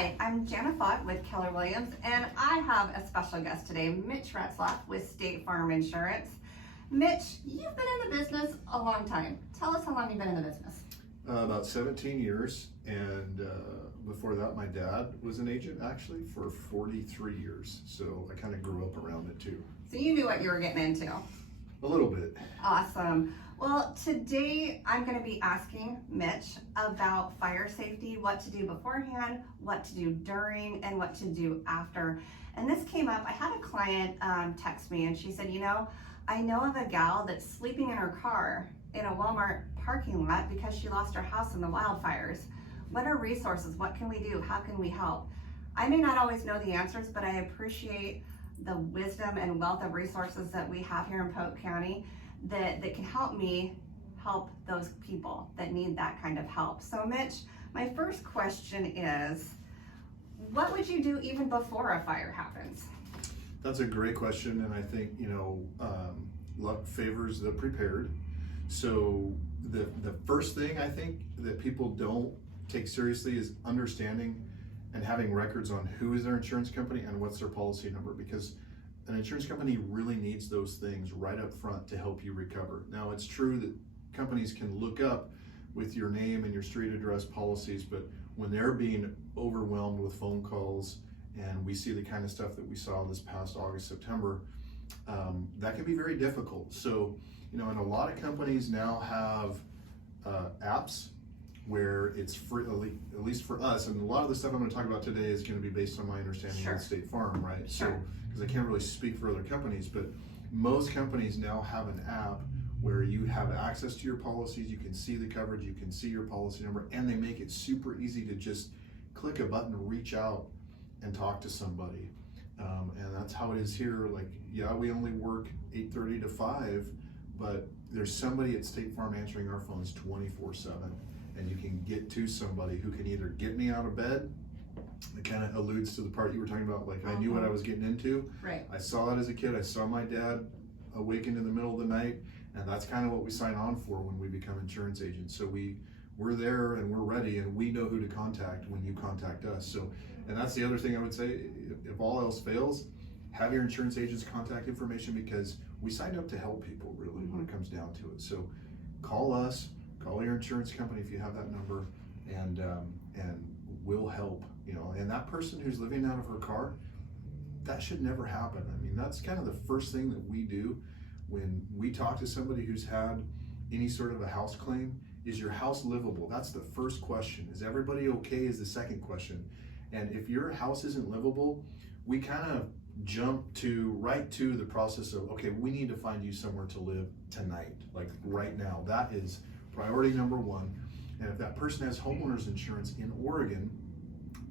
Hi, I'm Jana Fott with Keller Williams, and I have a special guest today, Mitch Ratzlaff with State Farm Insurance. Mitch, you've been in the business a long time. Tell us how long you've been in the business. About 17 years, and before that my dad was an agent actually for 43 years, so I kind of grew up around it too. So you knew what you were getting into. A little bit. Awesome. Well, today I'm going to be asking Mitch about fire safety, what to do beforehand, what to do during, and what to do after. And this came up, I had a client text me and she said, I know of a gal that's sleeping in her car in a Walmart parking lot because she lost her house in the wildfires. What are resources? What can we do? How can we help? I may not always know the answers, but I appreciate the wisdom and wealth of resources that we have here in Polk County that can help me help those people that need that kind of help. So Mitch, my first question is, what would you do even before a fire happens? That's a great question, and I think luck favors the prepared. So the first thing I think that people don't take seriously is understanding and having records on who is their insurance company and what's their policy number, because an insurance company really needs those things right up front to help you recover. Now, it's true that companies can look up with your name and your street address policies, but when they're being overwhelmed with phone calls, and we see the kind of stuff that we saw this past August, September, that can be very difficult. So, and a lot of companies now have apps where it's free, at least for us, and a lot of the stuff I'm going to talk about today is going to be based on my understanding of State Farm, right? Sure. So, because I can't really speak for other companies, but most companies now have an app where you have access to your policies, you can see the coverage, you can see your policy number, and they make it super easy to just click a button, reach out, and talk to somebody. And that's how it is here. Like, yeah, we only work 8:30 to 5, but there's somebody at State Farm answering our phones 24/7, and you can get to somebody who can either get me out of bed. It kind of alludes to the part you were talking about, like I knew what I was getting into. Right. I saw it as a kid. I saw my dad awakened in the middle of the night, and that's kind of what we sign on for when we become insurance agents. So we're there and we're ready, and we know who to contact when you contact us. So, and that's the other thing I would say, if all else fails, have your insurance agent's contact information, because we signed up to help people really when it comes down to it. So call us, call your insurance company if you have that number, and we'll help. And that person who's living out of her car, that should never happen. I mean, that's kind of the first thing that we do when we talk to somebody who's had any sort of a house claim. Is your house livable? That's the first question. Is everybody okay is the second question. And if your house isn't livable, we kind of jump right to the process of, okay, we need to find you somewhere to live tonight, like right now. That is priority number one. And if that person has homeowners insurance in Oregon,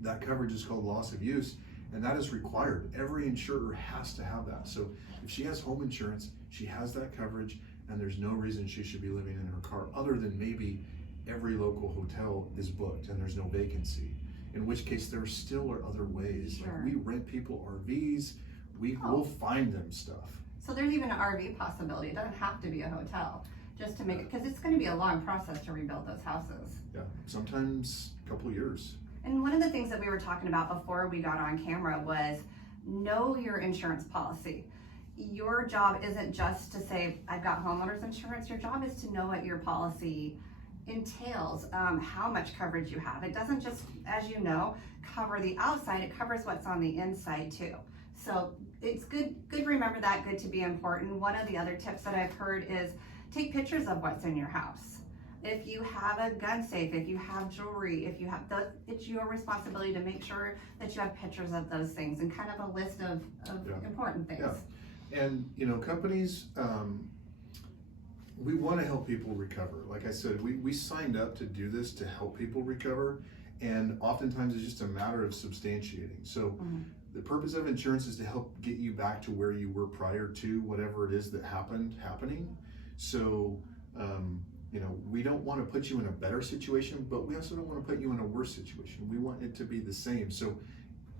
that coverage is called loss of use, and that is required. Every insurer has to have that. So if she has home insurance, she has that coverage, and there's no reason she should be living in her car, other than maybe every local hotel is booked and there's no vacancy, in which case there still are other ways. Sure. Like, we rent people RVs, we'll find them stuff. So there's even an RV possibility. It doesn't have to be a hotel, just to make it, because it's going to be a long process to rebuild those houses. Yeah, sometimes a couple years. And one of the things that we were talking about before we got on camera was know your insurance policy. Your job isn't just to say, I've got homeowners insurance. Your job is to know what your policy entails, how much coverage you have. It doesn't just, as you know, cover the outside, it covers what's on the inside too. So it's good to remember that, good to be important. One of the other tips that I've heard is take pictures of what's in your house. If you have a gun safe, if you have jewelry, if you have it's your responsibility to make sure that you have pictures of those things and kind of a list of important things. Yeah. And companies, we want to help people recover. Like I said, we signed up to do this to help people recover, and oftentimes it's just a matter of substantiating. So the purpose of insurance is to help get you back to where you were prior to whatever it is that happening. So we don't want to put you in a better situation, but we also don't want to put you in a worse situation. We want it to be the same. So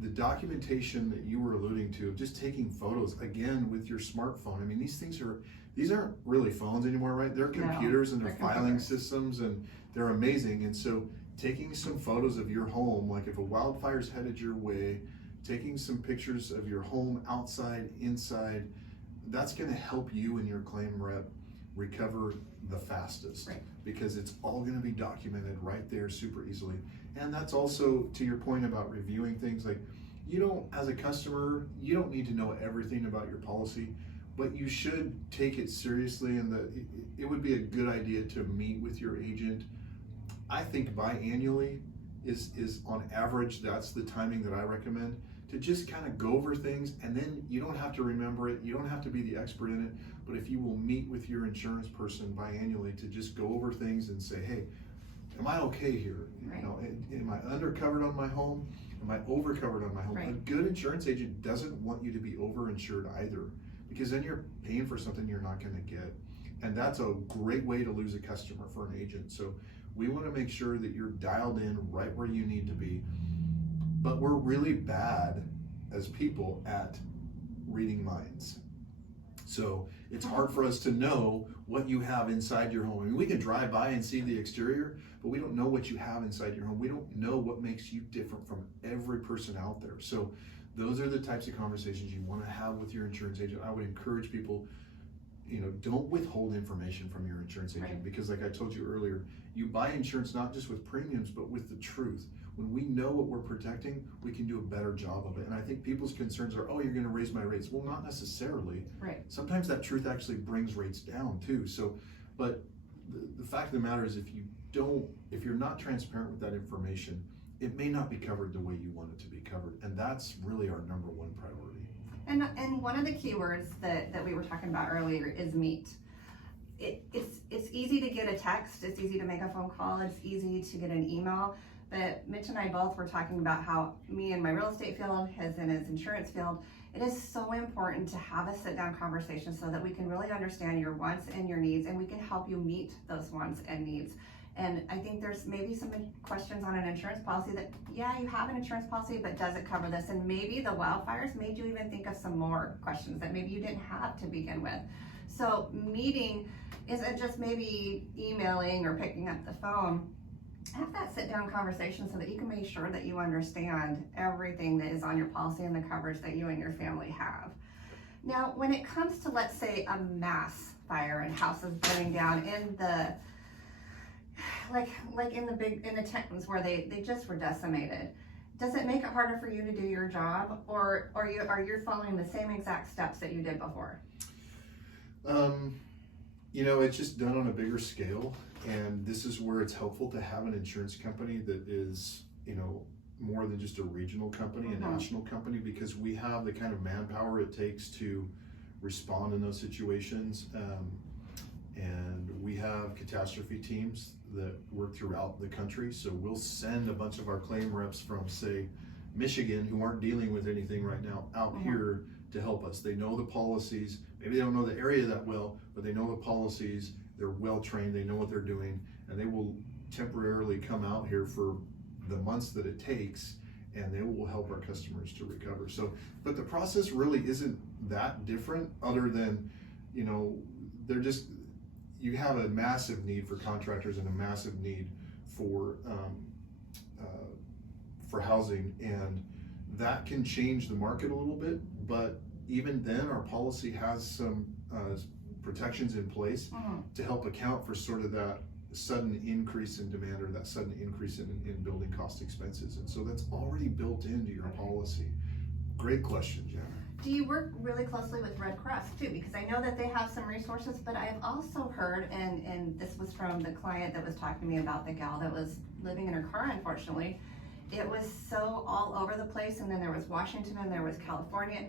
the documentation that you were alluding to, just taking photos, again, with your smartphone. I mean, these aren't really phones anymore, right? They're computers, and they're filing systems, and they're amazing. And so taking some photos of your home, like if a wildfire's headed your way, taking some pictures of your home outside, inside, that's going to help you and your claim rep recover the fastest, right, because it's all going to be documented right there super easily. And that's also to your point about reviewing things. Like, you don't, as a customer, you don't need to know everything about your policy, but you should take it seriously, and it would be a good idea to meet with your agent. I think biannually is on average, that's the timing that I recommend, to just kind of go over things, and then you don't have to remember it, you don't have to be the expert in it, but if you will meet with your insurance person biannually to just go over things and say, hey, am I okay here? right. You know, am I undercovered on my home? Am I overcovered on my home? Right. A good insurance agent doesn't want you to be overinsured either, because then you're paying for something you're not going to get. And that's a great way to lose a customer for an agent. So we want to make sure that you're dialed in right where you need to be. But we're really bad as people at reading minds. So it's hard for us to know what you have inside your home. I mean, we can drive by and see the exterior, but we don't know what you have inside your home. We don't know what makes you different from every person out there. So those are the types of conversations you want to have with your insurance agent. I would encourage people, you know, don't withhold information from your insurance agent, right, because like I told you earlier, you buy insurance not just with premiums, but with the truth. When we know what we're protecting, we can do a better job of it. And I think people's concerns are, oh, you're going to raise my rates. Well, not necessarily. Right. Sometimes that truth actually brings rates down too. So, but the fact of the matter is, if you're not transparent with that information, it may not be covered the way you want it to be covered. And that's really our number one priority. And one of the keywords that we were talking about earlier is meet. It's easy to get a text, it's easy to make a phone call, it's easy to get an email, but Mitch and I both were talking about how me in my real estate field, his in his insurance field, it is so important to have a sit-down conversation so that we can really understand your wants and your needs, and we can help you meet those wants and needs. And I think there's maybe some questions on an insurance policy that, yeah, you have an insurance policy, but does it cover this? And maybe the wildfires made you even think of some more questions that maybe you didn't have to begin with. So meeting isn't just maybe emailing or picking up the phone. Have that sit-down conversation so that you can make sure that you understand everything that is on your policy and the coverage that you and your family have. Now, when it comes to, let's say, a mass fire and houses burning down in the like in the towns where they just were decimated, does it make it harder for you to do your job, or are you following the same exact steps that you did before? You know, it's just done on a bigger scale, and this is where it's helpful to have an insurance company that is, you know, more than just a regional company, a national company, because we have the kind of manpower it takes to respond in those situations. And we have catastrophe teams that work throughout the country. So we'll send a bunch of our claim reps from, say, Michigan, who aren't dealing with anything right now, out here to help us. They know the policies. Maybe they don't know the area that well, but they know the policies. They're well trained. They know what they're doing, and they will temporarily come out here for the months that it takes, and they will help our customers to recover. So, but the process really isn't that different, other than, you know, you have a massive need for contractors and a massive need for housing, and that can change the market a little bit. But even then, our policy has some protections in place to help account for sort of that sudden increase in demand, or that sudden increase in building cost expenses. And so that's already built into your policy. Great question, Jen. Do you work really closely with Red Cross too? Because I know that they have some resources, but I've also heard, and this was from the client that was talking to me about the gal that was living in her car, unfortunately. It was so all over the place, and then there was Washington and there was California.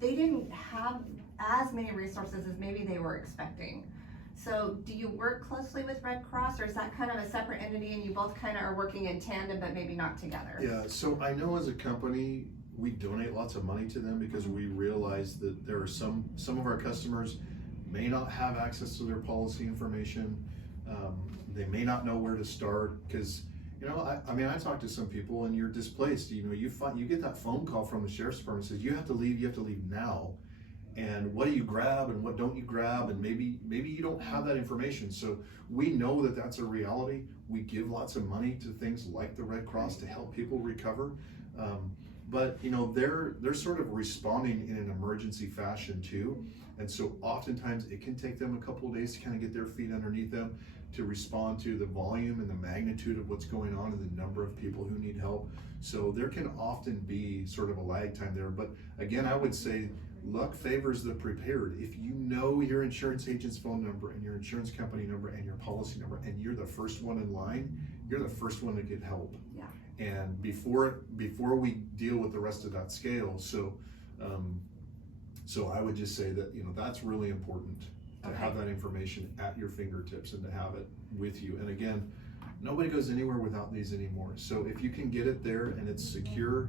They didn't have as many resources as maybe they were expecting. So do you work closely with Red Cross, or is that kind of a separate entity and you both kind of are working in tandem but maybe not together? Yeah, so I know as a company, we donate lots of money to them because we realize that there are some of our customers may not have access to their policy information. They may not know where to start, because, you know, I mean, I talk to some people and you're displaced. You know, you get that phone call from the sheriff's department that says you have to leave now. And what do you grab and what don't you grab? And maybe you don't have that information. So we know that that's a reality. We give lots of money to things like the Red Cross to help people recover. But you know, they're sort of responding in an emergency fashion too. And so oftentimes it can take them a couple of days to kind of get their feet underneath them, to respond to the volume and the magnitude of what's going on and the number of people who need help. So there can often be sort of a lag time there. But again, I would say luck favors the prepared. If you know your insurance agent's phone number and your insurance company number and your policy number, and you're the first one in line, you're the first one to get help. Yeah. And before we deal with the rest of that scale, so I would just say that, you know, that's really important to have that information at your fingertips and to have it with you. And again, nobody goes anywhere without these anymore. So if you can get it there and it's secure,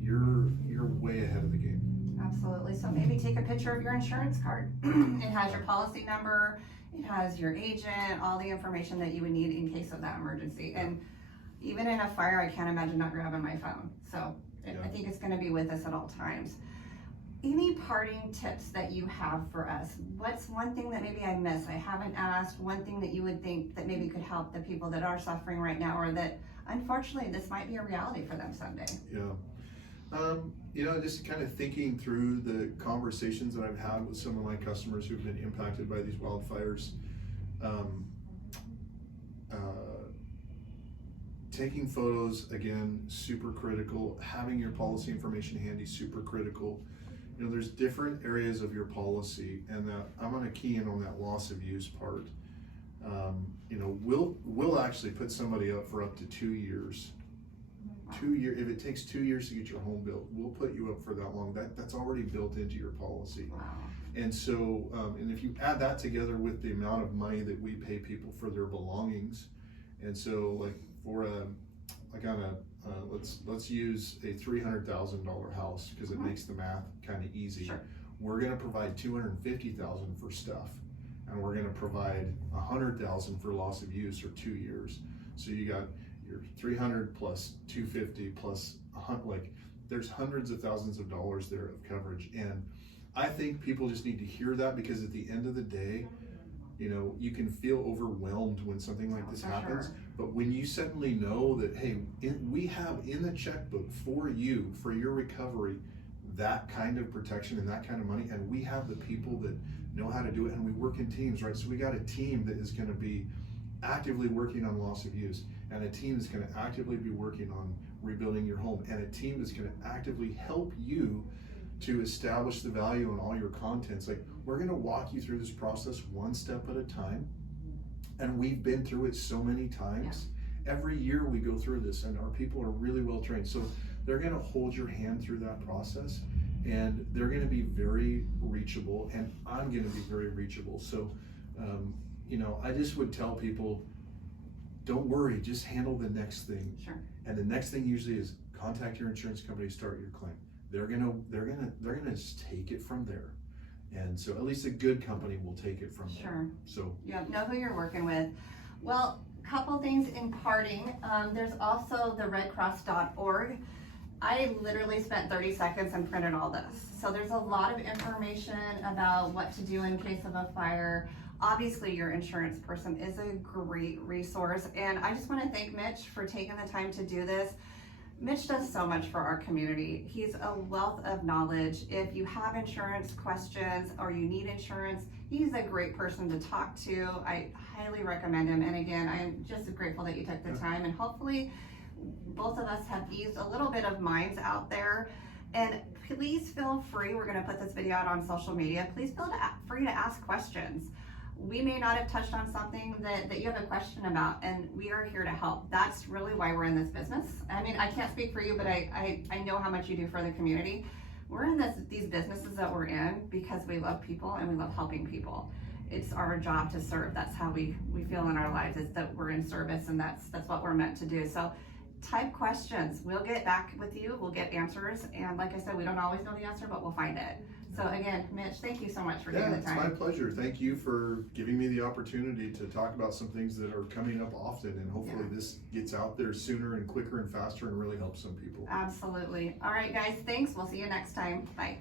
you're way ahead of the game. Absolutely. So maybe take a picture of your insurance card. It has your policy number, it has your agent, all the information that you would need in case of that emergency. And even in a fire, I can't imagine not grabbing my phone. So I think it's going to be with us at all times. Any parting tips that you have for us? What's one thing that maybe I missed, I haven't asked, one thing that you would think that maybe could help the people that are suffering right now, or that unfortunately this might be a reality for them someday? Yeah. You know, just kind of thinking through the conversations that I've had with some of my customers who've been impacted by these wildfires, taking photos, again, super critical. Having your policy information handy, super critical. You know, there's different areas of your policy, and that I'm going to key in on that loss of use part. You know, we'll actually put somebody up for up to 2 years. 2 years. If it takes 2 years to get your home built, we'll put you up for that long. That's already built into your policy. Wow. And so, and if you add that together with the amount of money that we pay people for their belongings, and so like for let's use a $300,000 house because it makes the math kind of easy. Sure. We're going to provide $250,000 for stuff, and we're going to provide $100,000 for loss of use or 2 years. So you got your 300 plus 250 plus there's hundreds of thousands of dollars there of coverage. And I think people just need to hear that, because at the end of the day, you know, you can feel overwhelmed when something like this happens. Sure. But when you suddenly know that, hey, we have in the checkbook for you, for your recovery, that kind of protection and that kind of money, and we have the people that know how to do it, and we work in teams, right? So we got a team that is going to be actively working on loss of use, and a team that's going to actively be working on rebuilding your home, and a team that's going to actively help you to establish the value on all your contents. Like, we're going to walk you through this process one step at a time, and we've been through it so many times. Yeah. Every year we go through this, and our people are really well trained, so they're going to hold your hand through that process, and they're going to be very reachable, and I'm going to be very reachable. So you know, I just would tell people, don't worry, just handle the next thing. Sure. And the next thing usually is contact your insurance company, start your claim. They're gonna just take it from there. And so at least a good company will take it from there. Sure. So know who you're working with. Well, couple things in parting. There's also the redcross.org. I literally spent 30 seconds and printed all this. So there's a lot of information about what to do in case of a fire. Obviously, your insurance person is a great resource. And I just want to thank Mitch for taking the time to do this. Mitch does so much for our community. He's a wealth of knowledge. If you have insurance questions or you need insurance, he's a great person to talk to. I highly recommend him. And again, I'm just grateful that you took the time, and hopefully both of us have eased a little bit of minds out there. And please feel free, we're going to put this video out on social media, please feel free to ask questions. We may not have touched on something that you have a question about, and we are here to help. That's really why we're in this business. I mean, I can't speak for you, but I know how much you do for the community. We're in these businesses that we're in because we love people and we love helping people. It's our job to serve. That's how we feel in our lives, is that we're in service, and that's what we're meant to do. So type questions. We'll get back with you. We'll get answers. And like I said, we don't always know the answer, but we'll find it. So again, Mitch, thank you so much for taking the time. Yeah, it's my pleasure. Thank you for giving me the opportunity to talk about some things that are coming up often, and hopefully this gets out there sooner and quicker and faster and really helps some people. Absolutely. All right, guys, thanks. We'll see you next time. Bye.